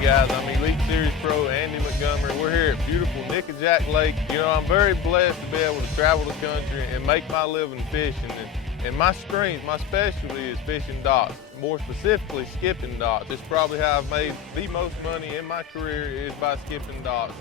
guys, I'm Elite Series Pro Andy Montgomery. We're here at beautiful Nickajack Lake. You know, I'm very blessed to be able to travel the country and make my living fishing. And my strength, my specialty is fishing docks, more specifically skipping docks. It's probably how I've made the most money in my career is by skipping docks.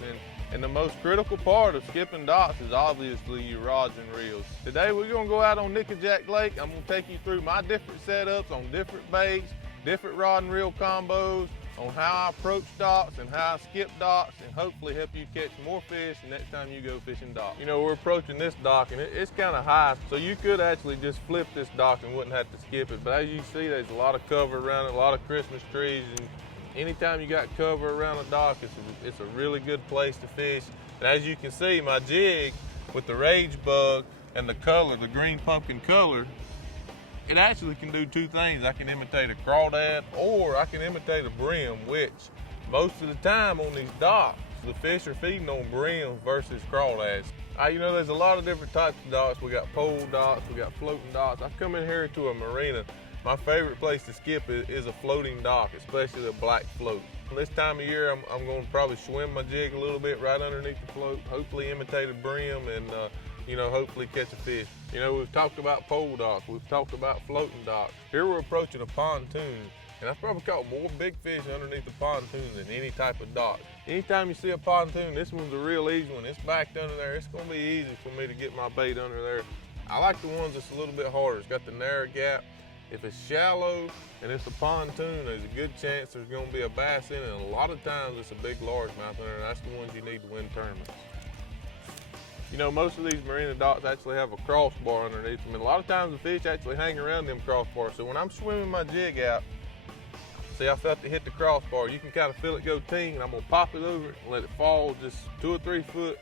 And the most critical part of skipping docks is obviously your rods and reels. Today we're gonna go out on Nickajack Lake. I'm gonna take you through my different setups on different baits, different rod and reel combos, on how I approach docks and how I skip docks, and hopefully help you catch more fish the next time you go fishing docks. You know, we're approaching this dock and it's kind of high, so you could actually just flip this dock and wouldn't have to skip it. But as you see, there's a lot of cover around it, a lot of Christmas trees, and anytime you got cover around a dock, it's a really good place to fish. And as you can see, my jig with the rage bug and the color, the green pumpkin color, it actually can do two things. I can imitate a crawdad or I can imitate a brim, which most of the time on these docks, the fish are feeding on brims versus crawdads. You know, there's a lot of different types of docks. We got pole docks, we got floating docks. I come in here to a marina. My favorite place to skip is a floating dock, especially a black float. This time of year, I'm going to probably swim my jig a little bit right underneath the float, hopefully imitate a brim, and you know, hopefully catch a fish. You know, we've talked about pole docks, we've talked about floating docks. Here we're approaching a pontoon, and I've probably caught more big fish underneath the pontoon than any type of dock. Anytime you see a pontoon, this one's a real easy one. It's backed under there. It's gonna be easy for me to get my bait under there. I like the ones that's a little bit harder. It's got the narrow gap. If it's shallow and it's a pontoon, there's a good chance there's gonna be a bass in it, and a lot of times it's a big largemouth in there, and that's the ones you need to win tournaments. You know, most of these marina docks actually have a crossbar underneath them, and a lot of times the fish actually hang around them crossbars. So when I'm swimming my jig out, see, I felt it hit the crossbar, you can kind of feel it go ting, and I'm gonna pop it over it and let it fall just 2 or 3 foot.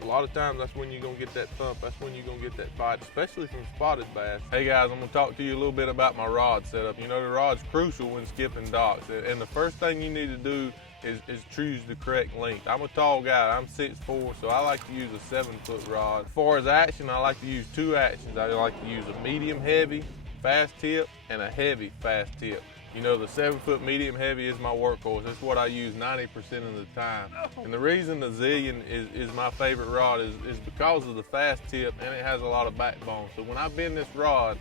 A lot of times that's when you're gonna get that thump, that's when you're gonna get that bite, especially from spotted bass. Hey guys, I'm gonna talk to you a little bit about my rod setup. You know, the rod's crucial when skipping docks, and the first thing you need to do is choose the correct length. I'm a tall guy, I'm 6'4", so I like to use a 7-foot rod. As far as action, I like to use 2 actions. I like to use a medium heavy fast tip and a heavy fast tip. You know, the 7-foot medium heavy is my workhorse. That's what I use 90% of the time. And the reason the Zillion is my favorite rod is because of the fast tip, and it has a lot of backbone. So when I bend this rod,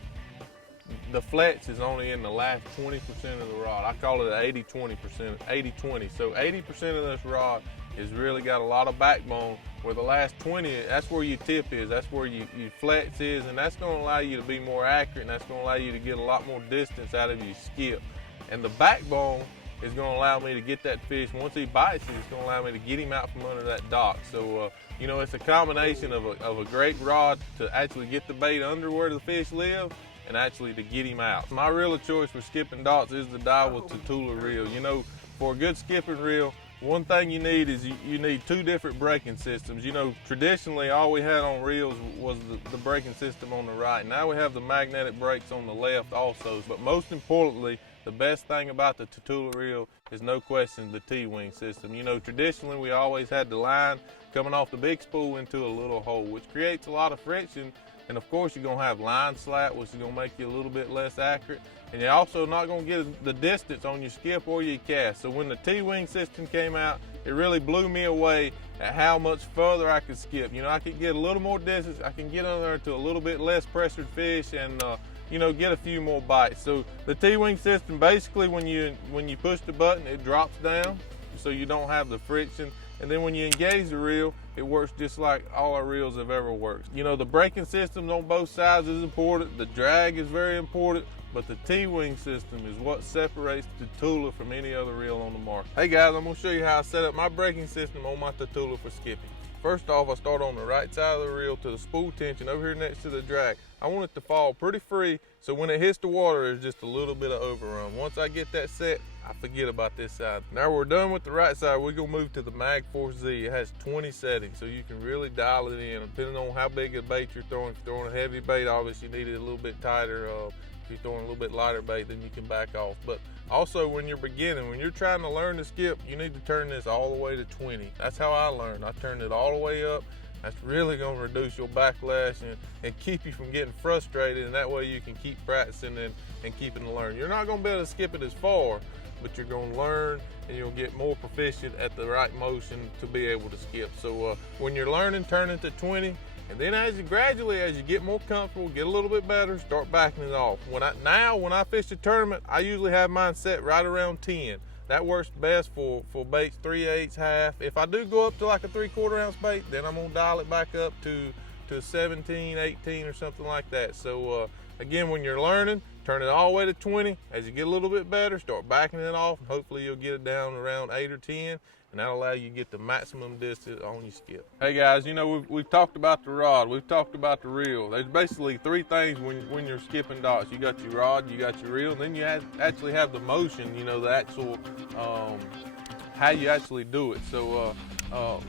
the flex is only in the last 20% of the rod. I call it 80-20%, 80-20. So 80% of this rod is really got a lot of backbone, where the last 20, that's where your tip is, that's where your flex is, and that's gonna allow you to be more accurate, and that's gonna allow you to get a lot more distance out of your skip. And the backbone is gonna allow me to get that fish. Once he bites it, it's gonna allow me to get him out from under that dock. So, you know, it's a combination of a great rod to actually get the bait under where the fish live, and actually to get him out. My reel of choice for skipping docks is the Daiwa Tatula reel. You know, for a good skipping reel, one thing you need is you need 2 different braking systems. You know, traditionally all we had on reels was the braking system on the right. Now we have the magnetic brakes on the left also. But most importantly, the best thing about the Tatula reel is no question the T-wing system. You know, traditionally we always had the line coming off the big spool into a little hole, which creates a lot of friction. And of course you're gonna have line slack, which is gonna make you a little bit less accurate. And you're also not gonna get the distance on your skip or your cast. So when the T-wing system came out, it really blew me away at how much further I could skip. You know, I could get a little more distance, I can get under there to a little bit less pressured fish, and you know, get a few more bites. So the T-wing system, basically when you push the button, it drops down, so you don't have the friction. And then when you engage the reel, it works just like all our reels have ever worked. You know, the braking systems on both sides is important, the drag is very important, but the T-wing system is what separates the Tatula from any other reel on the market. Hey guys, I'm gonna show you how I set up my braking system on my Tatula for skipping. First off, I start on the right side of the reel to the spool tension over here next to the drag. I want it to fall pretty free, so when it hits the water, there's just a little bit of overrun. Once I get that set, I forget about this side. Now we're done with the right side, we're gonna move to the Mag Force Z. It has 20 settings, so you can really dial it in, depending on how big a bait you're throwing. If you're throwing a heavy bait, obviously you need it a little bit tighter. If you're throwing a little bit lighter bait, then you can back off. But also when you're beginning, when you're trying to learn to skip, you need to turn this all the way to 20. That's how I learned. I turned it all the way up. That's really going to reduce your backlash and keep you from getting frustrated, and that way you can keep practicing and keeping to learn. You're not going to be able to skip it as far, but you're gonna learn and you'll get more proficient at the right motion to be able to skip. So when you're learning, turn it to 20, and then as you get more comfortable, get a little bit better, start backing it off. When I fish a tournament, I usually have mine set right around 10. That works best for baits 3/8, half. If I do go up to like a 3/4 ounce bait, then I'm gonna dial it back up to 17, 18 or something like that. So again, when you're learning, turn it all the way to 20. As you get a little bit better, start backing it off, and hopefully you'll get it down around 8 or 10, and that'll allow you to get the maximum distance on your skip. Hey guys, you know, we've talked about the rod, we've talked about the reel. There's basically three things when you're skipping docks. You got your rod, you got your reel, and then you actually have the motion, you know, the actual, how you actually do it. So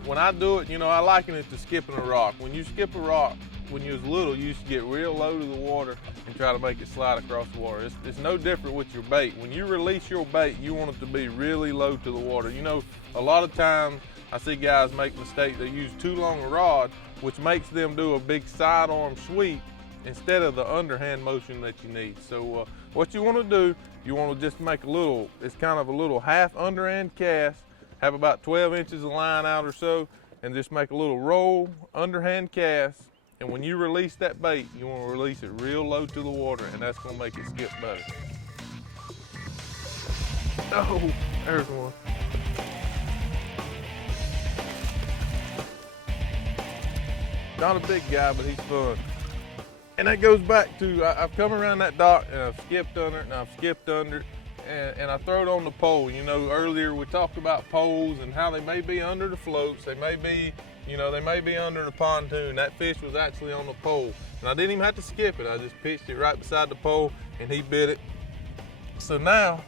when I do it, you know, I liken it to skipping a rock. When you skip a rock, when you was little, you used to get real low to the water and try to make it slide across the water. It's no different with your bait. When you release your bait, you want it to be really low to the water. You know, a lot of times I see guys make mistakes. They use too long a rod, which makes them do a big sidearm sweep instead of the underhand motion that you need. So what you want to do, you want to just make a little, it's kind of a little half underhand cast, have about 12 inches of line out or so, and just make a little roll underhand cast. And when you release that bait, you want to release it real low to the water, and that's going to make it skip better. Oh, there's one. Not a big guy, but he's fun. And that goes back to, I've come around that dock and I've skipped under it and I've skipped under it, and I throw it on the pole. You know, earlier we talked about poles and how they may be under the floats, they may be, you know, they may be under the pontoon. That fish was actually on the pole, and I didn't even have to skip it. I just pitched it right beside the pole, and he bit it. So now,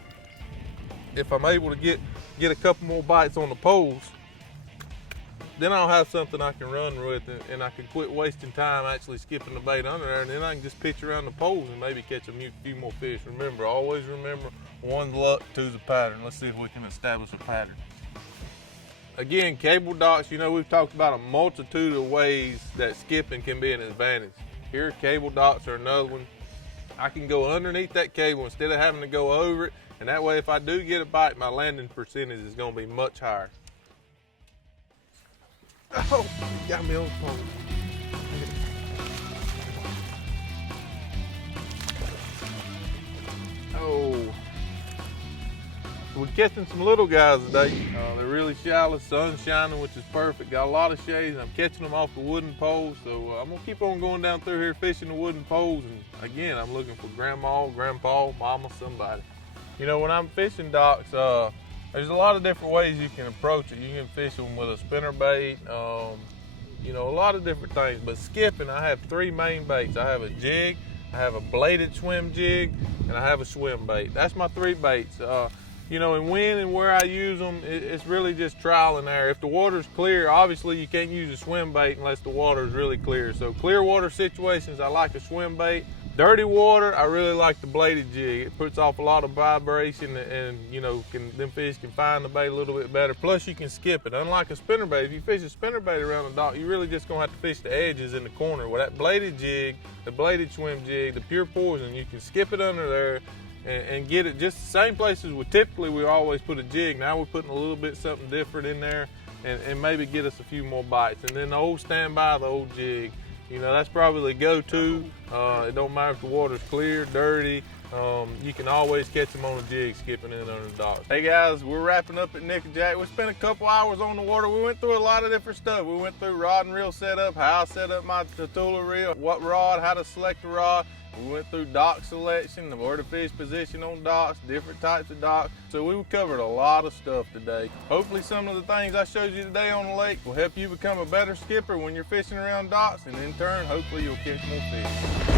if I'm able to get a couple more bites on the poles, then I'll have something I can run with, and I can quit wasting time actually skipping the bait under there, and then I can just pitch around the poles and maybe catch a few more fish. Remember, always remember, one's luck, two's a pattern. Let's see if we can establish a pattern. Again, cable docks, you know, we've talked about a multitude of ways that skipping can be an advantage. Here, cable docks are another one. I can go underneath that cable instead of having to go over it, and that way if I do get a bite, my landing percentage is going to be much higher. Oh, he got me on the pole. Oh. We're catching some little guys today. They're really shallow, sun's shining, which is perfect. Got a lot of shades, and I'm catching them off the wooden poles. So I'm gonna keep on going down through here fishing the wooden poles. And again, I'm looking for grandma, grandpa, mama, somebody. You know, when I'm fishing docks, there's a lot of different ways you can approach it. You can fish them with a spinner bait, you know, a lot of different things. But skipping, I have three main baits. I have a jig, I have a bladed swim jig, and I have a swim bait. That's my three baits. You know, and when and where I use them, it's really just trial and error. If the water's clear, obviously you can't use a swim bait unless the water is really clear. So clear water situations, I like a swim bait. Dirty water, I really like the bladed jig. It puts off a lot of vibration, and you know, them fish can find the bait a little bit better. Plus you can skip it. Unlike a spinner bait, if you fish a spinner bait around the dock, you really just gonna have to fish the edges in the corner. With that bladed jig, the bladed swim jig, the pure poison, you can skip it under there and get it just the same places we always put a jig. Now we're putting a little bit something different in there, and maybe get us a few more bites. And then the old standby, the old jig, you know, that's probably the go-to. It don't matter if the water's clear, dirty, you can always catch them on a jig skipping in under the dock. Hey guys, we're wrapping up at Nick and Jack. We spent a couple hours on the water. We went through a lot of different stuff. We went through rod and reel setup, how I set up my Tatula reel, what rod, how to select the rod. We went through dock selection, where to fish position on docks, different types of docks. So we covered a lot of stuff today. Hopefully some of the things I showed you today on the lake will help you become a better skipper when you're fishing around docks, and in turn, hopefully you'll catch more fish.